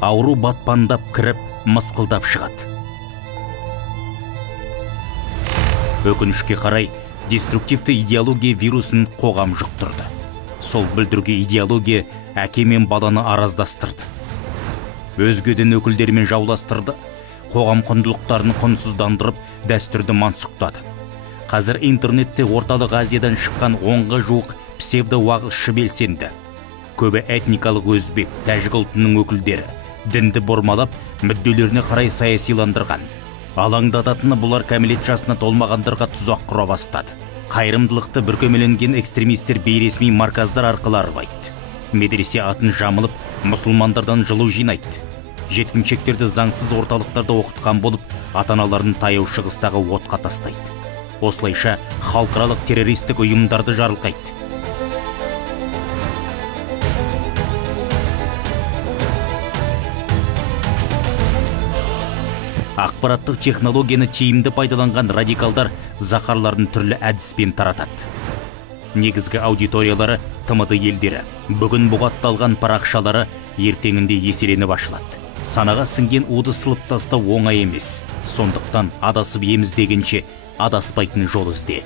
ауру батпандап кіріп, мысқылдап шығады. Өкінішке қарай, деструктивті идеология вирусын қоғам жұқтырды. Сол бүлдіргі идеология әке мен баланы араздастырды. Өзгеден өкілдермен жауластырды, қоғам құндылықтарын құнсыздандырып, дәстүрді мансұқтады. Қазір интернетте орталық Азиядан шыққан 10-ға жуық псевдо-уағызшы белсенді. Көбі этникалық өзбек, тәжік ұлтының өкілдері, дінді бұрмалап, мүдделеріне қарай саясиландырған. Алаңдататыны бұлар кәмелет жасына толмағандарға тұзақ құра бастады. Қайырымдылықты бүркемеленген экстремистер бейресми марказдар арқылы арбайды. Медресе атын жамылып, мұсылмандардан жылу жинайды. Жеткіншектерді заңсыз орталықтарда оқытқан болып, ата-аналарын таяу шығыстағы отқа тастайды. Осылайша халықаралық террористік ұйымдарды жарылқайды. Ақпараттық технологияны тиімді пайдаланған радикалдар заһарларын түрлі әдіспен таратады. Негізгі аудиториялары тмд елдері, бүгін бұғатталған парақшалары ертеңінде еселеніп ашылады. Санаға сіңген уды сылып тастау оңай емес. Сондықтан адасып еміз дегенше адаспайтын жол ізде.